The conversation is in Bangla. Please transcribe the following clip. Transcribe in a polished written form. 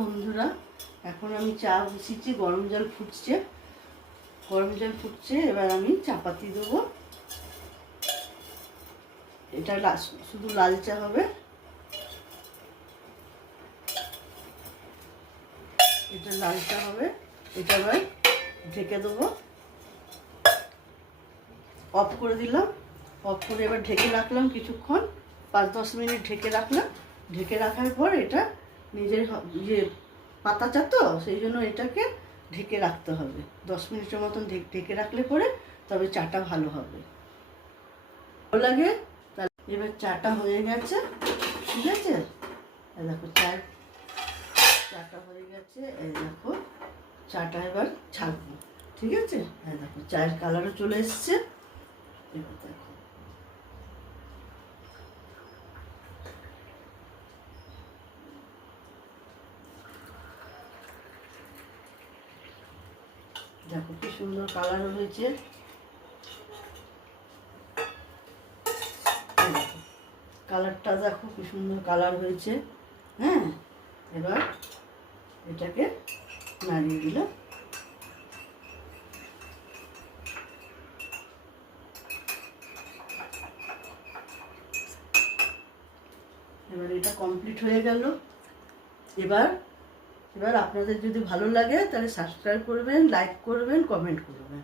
বন্ধুরা, এখন আমি চা বসিয়েছি, গরম জল ফুটছে। এবার আমি চাপাতি দেবো। এটা শুধু লাল চা হবে। এটা লাল চা হবে। এটা এবার ঢেকে দেবো। অফ করে দিলাম। অফ করে এবার ঢেকে রাখলাম কিছুক্ষণ, 5-10 মিনিট ঢেকে রাখলাম। ঢেকে রাখার পর এটা নিজের পাতা চা তো, সেই জন্য এটাকে ঢেকে রাখতে হবে 10 মিনিটের মতন। ঢেকে রাখলে পরে তবে চাটা ভালো হবে, ভালো লাগে। তাহলে এবার চাটা হয়ে গেছে, ঠিক আছে। এই দেখো চাটা হয়ে গেছে। এই দেখো চাটা এবার ছাড়বো, ঠিক আছে। এই দেখো চায়ের কালারও চলে এসছে। এবার দেখো দেখো কি সুন্দর কালার হয়েছে। কালারটা দেখো কি সুন্দর কালার হয়েছে। হ্যাঁ, এবার এটাকে নাড়িয়ে দিলাম। এবার এটা কমপ্লিট হয়ে গেল। এবার আপনাদের যদি ভালো লাগে তাহলে সাবস্ক্রাইব করবেন, লাইক করবেন, কমেন্ট করবেন।